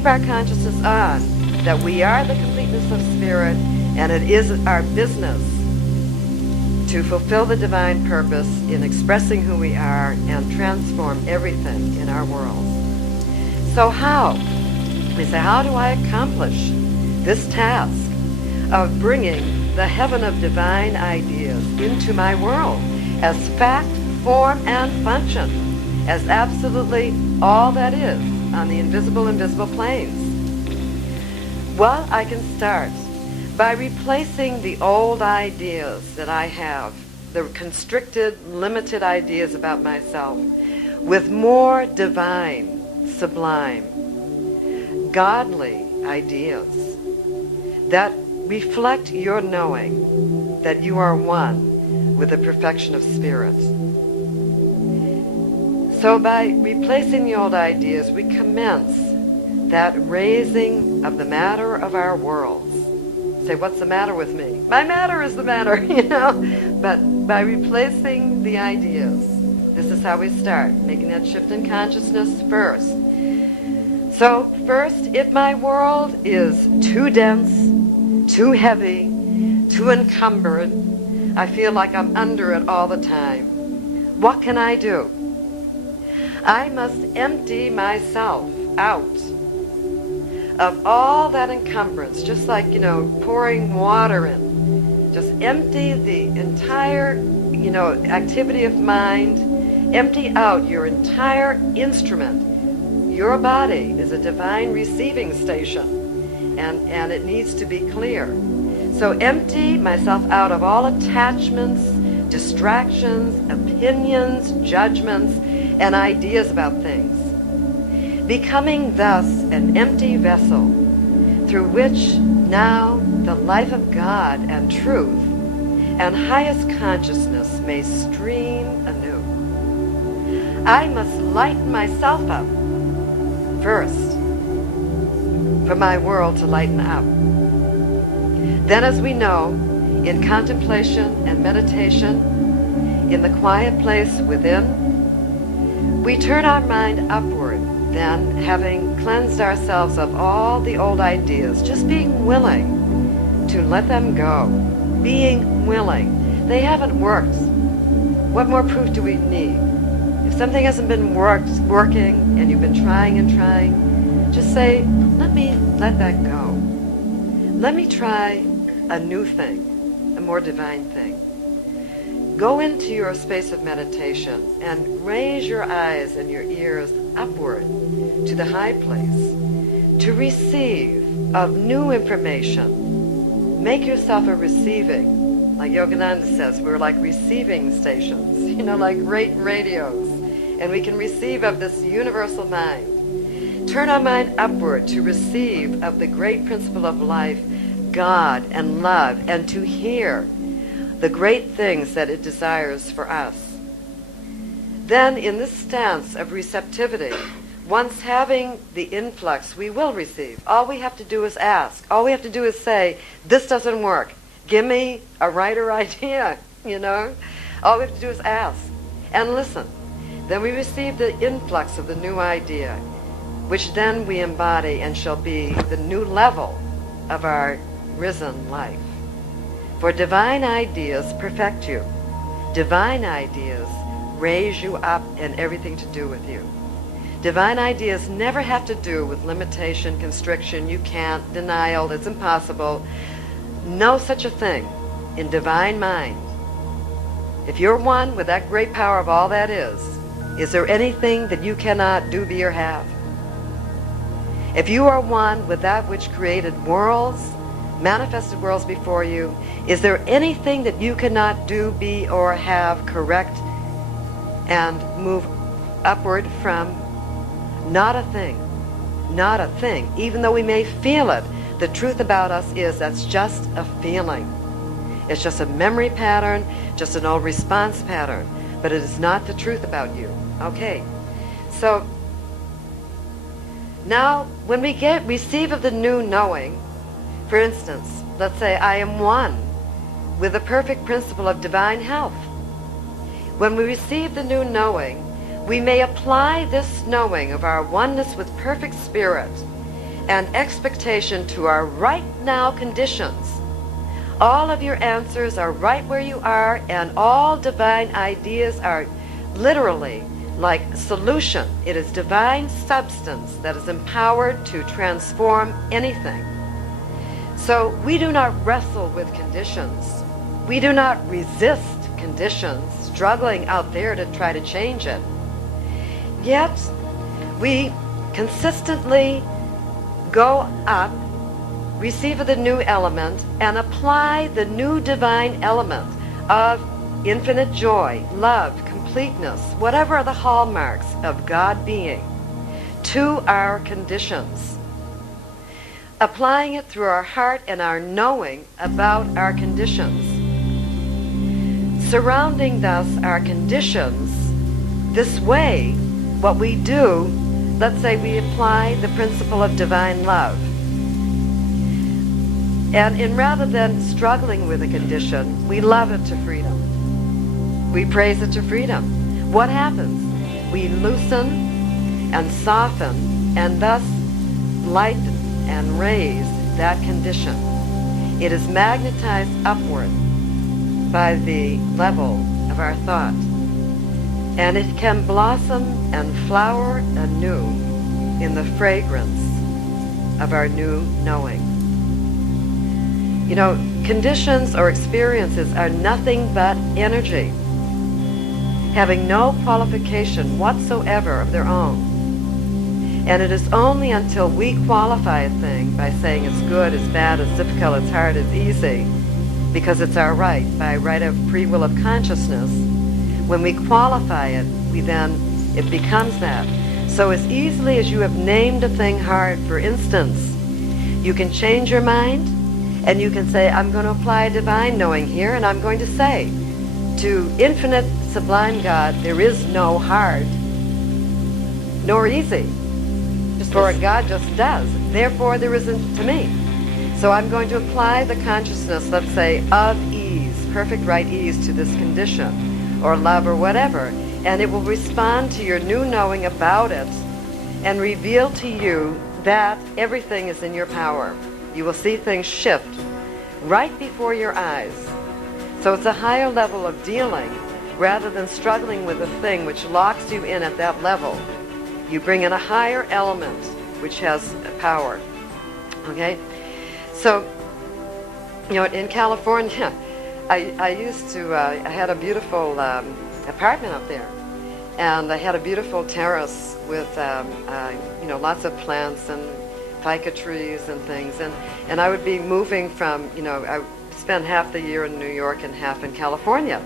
keep our consciousness on that we are the completeness of spirit, and it is our business to fulfill the divine purpose in expressing who we are and transform everything in our world. So how? We say, how do I accomplish this task of bringing the heaven of divine ideas into my world as fact, form, and function, as absolutely all that is on the invisible planes? Well, I can start by replacing the old ideas that I have, the constricted, limited ideas about myself, with more divine, sublime, godly ideas that reflect your knowing that you are one with the perfection of spirit. So by replacing the old ideas, we commence that raising of the matter of our worlds. Say, what's the matter with me? My matter is the matter, you know? But by replacing the ideas, this is how we start, making that shift in consciousness first. So first, if my world is too dense, too heavy, too encumbered, I feel like I'm under it all the time, what can I do? I must empty myself out of all that encumbrance, just like, pouring water in. Just empty the entire, activity of mind. Empty out your entire instrument. Your body is a divine receiving station, and it needs to be clear. So empty myself out of all attachments, distractions, opinions, judgments, and ideas about things, becoming thus an empty vessel through which now the life of God and truth and highest consciousness may stream anew. I must lighten myself up first for my world to lighten up. Then, as we know, in contemplation and meditation, in the quiet place within, we turn our mind upward, then, having cleansed ourselves of all the old ideas, just being willing to let them go, being willing. They haven't worked. What more proof do we need? If something hasn't been working and you've been trying and trying, just say, let me let that go. Let me try a new thing, a more divine thing. Go into your space of meditation and raise your eyes and your ears upward to the high place to receive of new information. Make yourself a receiving. Like Yogananda says, we're like receiving stations, like great radios. And we can receive of this universal mind. Turn our mind upward to receive of the great principle of life, God and love, and to hear the great things that it desires for us. Then in this stance of receptivity, once having the influx, we will receive. All we have to do is ask. All we have to do is say, this doesn't work. Give me a righter idea, All we have to do is ask and listen. Then we receive the influx of the new idea, which then we embody and shall be the new level of our risen life. For divine ideas perfect you. Divine ideas raise you up in everything to do with you. Divine ideas never have to do with limitation, constriction, you can't, denial, it's impossible. No such a thing in divine mind. If you're one with that great power of all that is there anything that you cannot do, be, or have? If you are one with that which created worlds, manifested worlds before you, is there anything that you cannot do, be, or have, correct, and move upward from? Not a thing. Not a thing. Even though we may feel it, the truth about us is that's just a feeling. It's just a memory pattern, just an old response pattern, but it is not the truth about you. Okay, so now when we receive of the new knowing, for instance, let's say I am one with the perfect principle of divine health. When we receive the new knowing, we may apply this knowing of our oneness with perfect spirit and expectation to our right now conditions. All of your answers are right where you are, and all divine ideas are literally like solution. It is divine substance that is empowered to transform anything. So we do not wrestle with conditions. We do not resist conditions, struggling out there to try to change it. Yet we consistently go up, receive the new element, and apply the new divine element of infinite joy, love, completeness, whatever are the hallmarks of God being, to our conditions. Applying it through our heart and our knowing about our conditions. Surrounding thus our conditions this way, what we do, let's say we apply the principle of divine love. And rather than struggling with a condition, we love it to freedom. We praise it to freedom. What happens? We loosen and soften and thus lighten and raise that condition. It is magnetized upward by the level of our thought. And it can blossom and flower anew in the fragrance of our new knowing. You know, conditions or experiences are nothing but energy, having no qualification whatsoever of their own. And it is only until we qualify a thing by saying it's good, it's bad, it's difficult, it's hard, it's easy, because it's our right, by right of free will of consciousness, when we qualify it, it becomes that. So as easily as you have named a thing hard, for instance, you can change your mind, and you can say, I'm going to apply a divine knowing here, and I'm going to say, to infinite sublime God, there is no hard, nor easy. For God just does. Therefore, there isn't to me. So I'm going to apply the consciousness, let's say, of ease, perfect right ease to this condition, or love, or whatever, and it will respond to your new knowing about it and reveal to you that everything is in your power. You will see things shift right before your eyes. So it's a higher level of dealing rather than struggling with a thing which locks you in at that level. You bring in a higher element which has power. Okay? So, you know, in California, I used to, I had a beautiful apartment up there. And I had a beautiful terrace with, you know, lots of plants and ficus trees and things, and I would be moving from, you know, I spent half the year in New York and half in California,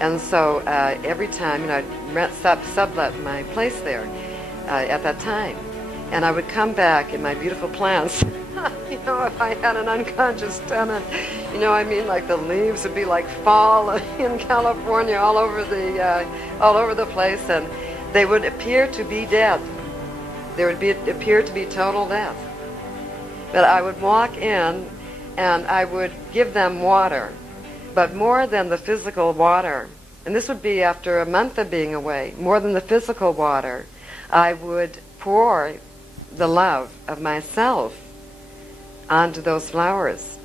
and so every time, you know, I'd sublet my place there at that time, and I would come back in my beautiful plants. You know, if I had an unconscious tenant, you know, I mean, like the leaves would be like fall in California all over the place, and they would appear to be dead. There would appear to be total death. But I would walk in and I would give them water, but more than the physical water, and this would be after a month of being away, more than the physical water, I would pour the love of myself onto those flowers.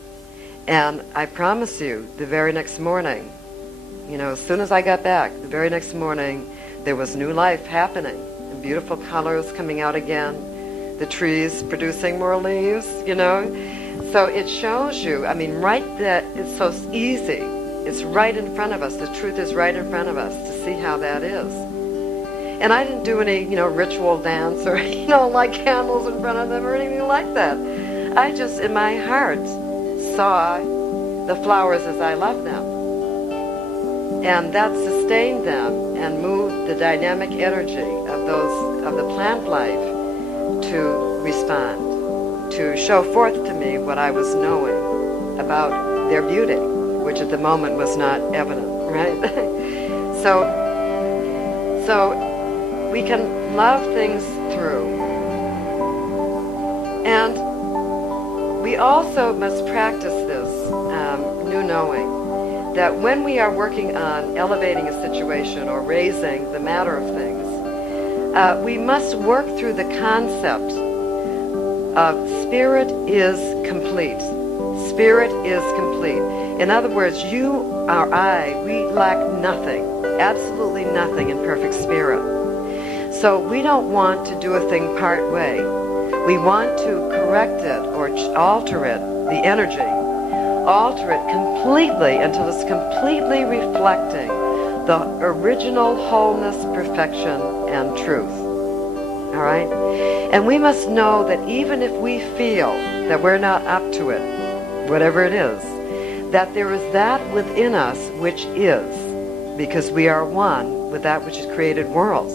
And I promise you, the very next morning, you know, as soon as I got back, the very next morning, there was new life happening. Beautiful colors coming out again, the trees producing more leaves, you know. So it shows you, I mean, right that it's so easy. It's right in front of us. The truth is right in front of us to see how that is. And I didn't do any, you know, ritual dance or, you know, light candles in front of them or anything like that. I just, in my heart, saw the flowers as I love them. And that sustained them and moved the dynamic energy of the plant life to respond, to show forth to me what I was knowing about their beauty, which at the moment was not evident, right? So we can love things through. And we also must practice this new knowing, that when we are working on elevating a situation or raising the matter of things, we must work through the concept Spirit is complete. Spirit is complete. In other words, you or I, we lack nothing, absolutely nothing in perfect spirit. So we don't want to do a thing part way. We want to correct it or alter it, the energy, alter it completely until it's completely reflecting the original wholeness, perfection, and truth. All right? And we must know that even if we feel that we're not up to it, whatever it is, that there is that within us which is, because we are one with that which has created worlds.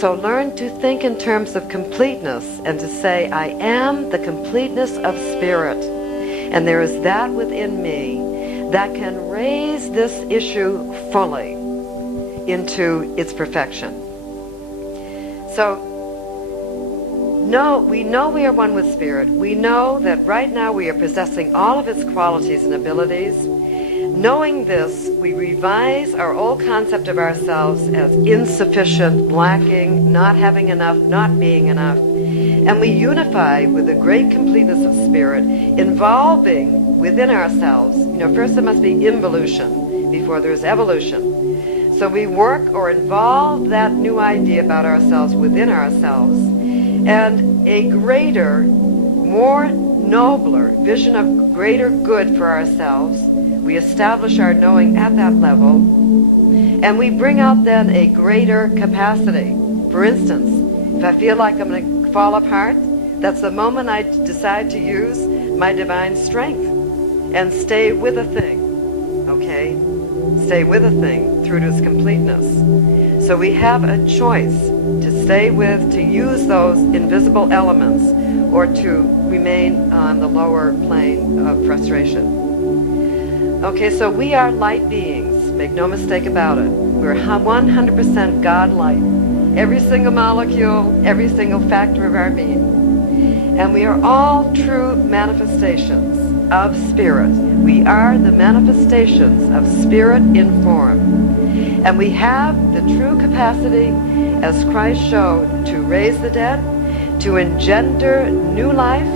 So learn to think in terms of completeness and to say, I am the completeness of spirit. And there is that within me that can raise this issue fully into its perfection. So we know we are one with spirit. We know that right now we are possessing all of its qualities and abilities. Knowing this, we revise our old concept of ourselves as insufficient, lacking, not having enough, not being enough. And we unify with the great completeness of spirit, involving within ourselves. First there must be involution before there's evolution. So we work or involve that new idea about ourselves within ourselves, and a greater, more nobler vision of greater good for ourselves. We establish our knowing at that level, and we bring out then a greater capacity. For instance, if I feel like I'm going to fall apart, that's the moment I decide to use my divine strength and stay with a thing, okay? Stay with a thing through to its completeness. So we have a choice to stay with, to use those invisible elements, or to remain on the lower plane of frustration. Okay, so we are light beings. Make no mistake about it. We're 100% God light. Every single molecule, every single factor of our being. And we are all true manifestations of spirit. We are the manifestations of spirit in form. And we have the true capacity, as Christ showed, to raise the dead, to engender new life,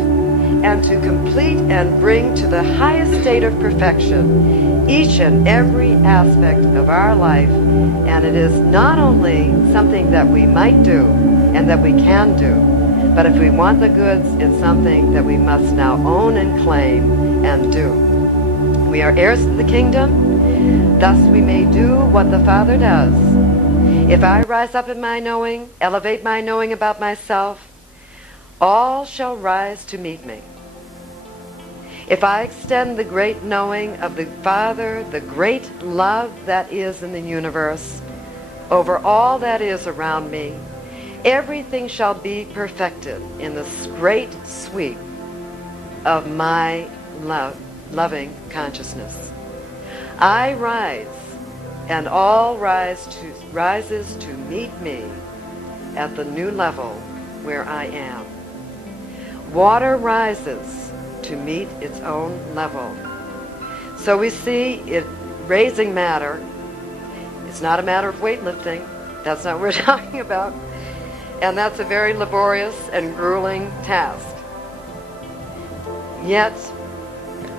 and to complete and bring to the highest state of perfection each and every aspect of our life. And it is not only something that we might do and that we can do, but if we want the goods, it's something that we must now own and claim and do. We are heirs to the kingdom, thus we may do what the Father does. If I rise up in my knowing, elevate my knowing about myself, all shall rise to meet me. If I extend the great knowing of the Father, the great love that is in the universe, over all that is around me, everything shall be perfected in this great sweep of my loving consciousness. I rise, and all rises to meet me at the new level where I am. Water rises to meet its own level. So we see it raising matter. It's not a matter of weightlifting. That's not what we're talking about. And that's a very laborious and grueling task. Yet,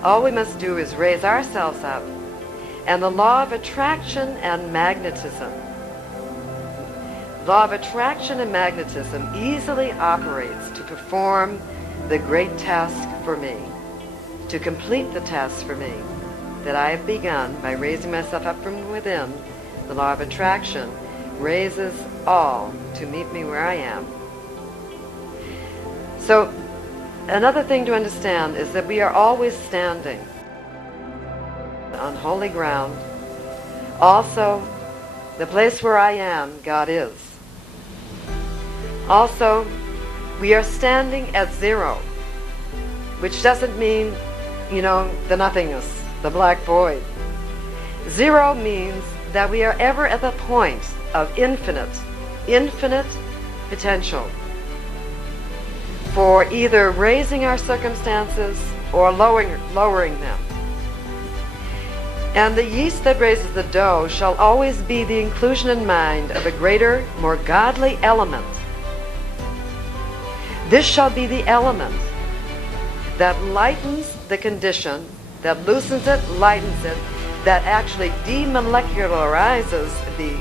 all we must do is raise ourselves up, and the law of attraction and magnetism. Law of attraction and magnetism easily operates to perform the great task for me, to complete the task for me that I have begun by raising myself up from within. The law of attraction raises all to meet me where I am. So another thing to understand is that we are always standing on holy ground. Also, the place where I am, God is. Also, we are standing at zero, which doesn't mean, the nothingness, the black void. Zero means that we are ever at the point of infinite potential for either raising our circumstances or lowering them. And the yeast that raises the dough shall always be the inclusion in mind of a greater, more godly element. This shall be the element that lightens the condition, that loosens it, lightens it, that actually demolecularizes the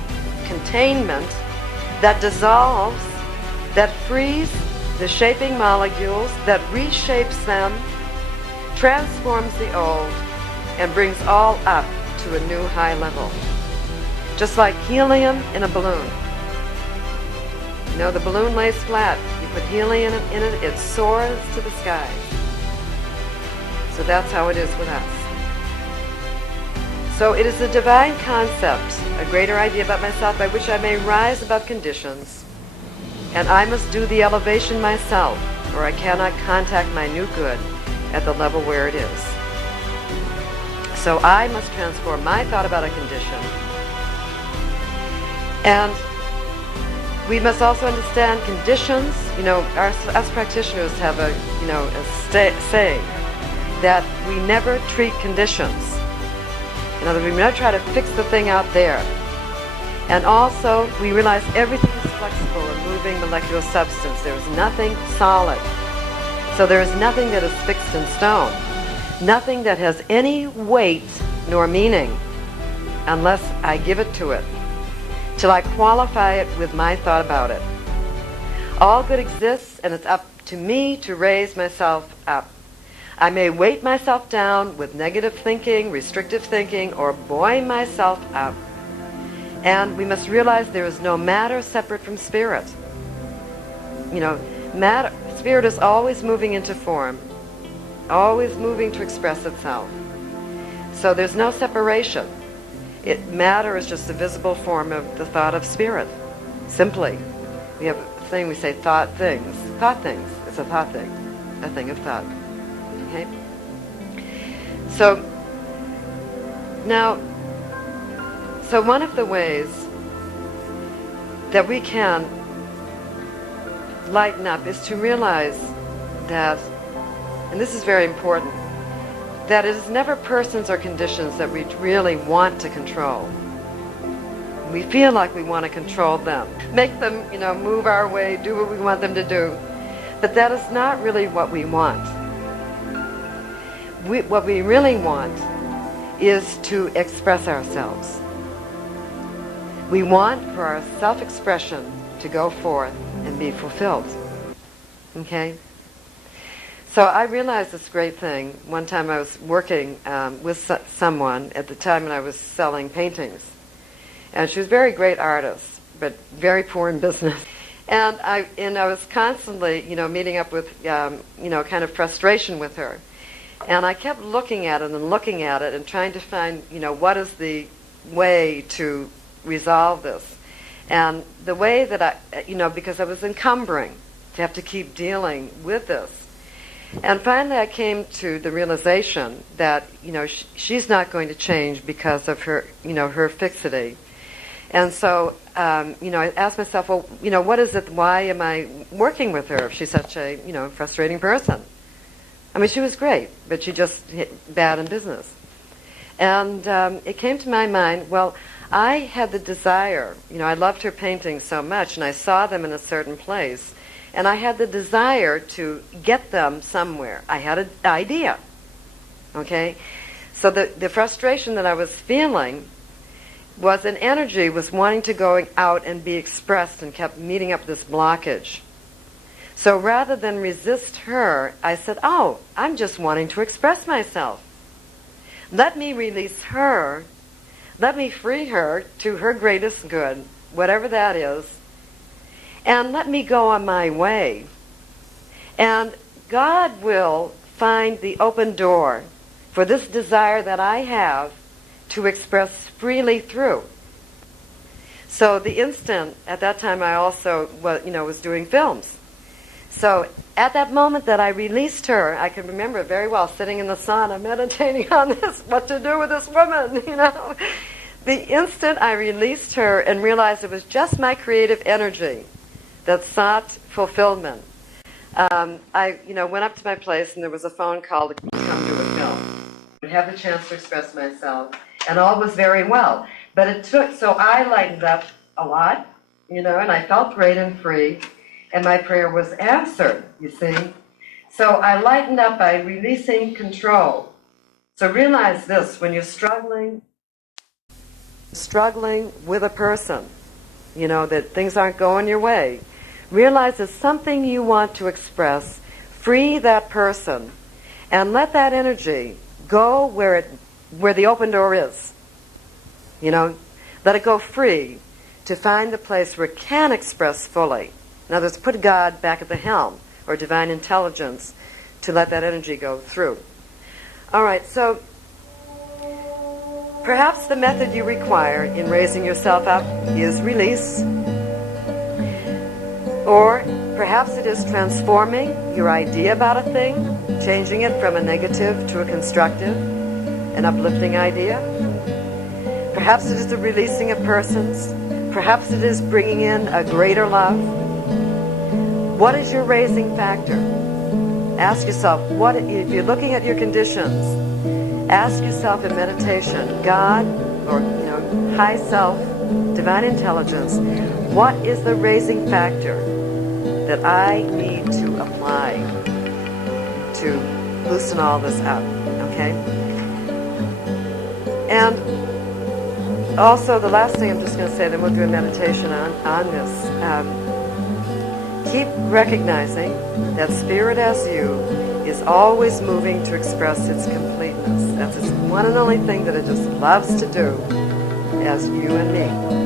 containment, that dissolves, that frees the shaping molecules, that reshapes them, transforms the old, and brings all up to a new high level. Just like helium in a balloon. You know, the balloon lays flat. You put helium in it, it soars to the skies. So that's how it is with us. So it is a divine concept, a greater idea about myself by which I may rise above conditions. And I must do the elevation myself, or I cannot contact my new good at the level where it is. So I must transform my thought about a condition. And we must also understand conditions. You know, us practitioners have a saying that we never treat conditions. In other words, we never try to fix the thing out there. And also, we realize everything is flexible and moving molecular substance. There is nothing solid. So there is nothing that is fixed in stone. Nothing that has any weight nor meaning unless I give it to it, till I qualify it with my thought about it. All good exists, and it's up to me to raise myself up. I may weight myself down with negative thinking, restrictive thinking, or buoy myself up. And we must realize there is no matter separate from spirit. You know, spirit is always moving into form, always moving to express itself. So there's no separation. Matter is just the visible form of the thought of spirit. Simply. We have a thing, we say thought things. Thought things. It's a thought thing. A thing of thought. Okay? So, now, so one of the ways that we can lighten up is to realize that, and this is very important, that it is never persons or conditions that we really want to control. We feel like we want to control them, make them, move our way, do what we want them to do. But that is not really what we want. What we really want is to express ourselves. We want for our self-expression to go forth and be fulfilled. Okay? So I realized this great thing. One time I was working with someone at the time when I was selling paintings. And she was a very great artist, but very poor in business. And I was constantly, meeting up with, kind of frustration with her. And I kept looking at it and trying to find, what is the way to resolve this. And the way that I, because I was encumbering to have to keep dealing with this. And finally I came to the realization that, she's not going to change because of her, her fixity. And so, I asked myself, well, what is it, why am I working with her if she's such a, frustrating person? I mean, she was great, but she just hit bad in business. And it came to my mind, well, I had the desire, I loved her paintings so much, and I saw them in a certain place, and I had the desire to get them somewhere. I had an idea, okay? So the frustration that I was feeling was an energy, was wanting to go out and be expressed, and kept meeting up this blockage. So rather than resist her, I said, oh, I'm just wanting to express myself. Let me release her. Let me free her to her greatest good, whatever that is, and let me go on my way. And God will find the open door for this desire that I have to express freely through. So the instant, at that time I also was doing films. So at that moment that I released her, I can remember it very well, sitting in the sauna, meditating on this, what to do with this woman, The instant I released her and realized it was just my creative energy that sought fulfillment, I went up to my place and there was a phone call to come do a film. I had the chance to express myself, and all was very well. But so I lightened up a lot, and I felt great and free. and my prayer was answered, you see. So I lightened up by releasing control. So realize this, when you're struggling with a person, you know, that things aren't going your way, realize it's something you want to express, free that person, and let that energy go where the open door is. You know, let it go free to find the place where it can express fully. In other words, put God back at the helm, or divine intelligence, to let that energy go through. All right, so perhaps the method you require in raising yourself up is release, or perhaps it is transforming your idea about a thing, changing it from a negative to a constructive, an uplifting idea. Perhaps it is the releasing of persons. Perhaps it is bringing in a greater love. What is your raising factor? Ask yourself, if you're looking at your conditions, ask yourself in meditation, God, or high self, divine intelligence, what is the raising factor that I need to apply to loosen all this up, okay? And also, the last thing I'm just going to say, then we'll do a meditation on this. Keep recognizing that Spirit as you is always moving to express its completeness. That's its one and only thing that it just loves to do, as you and me.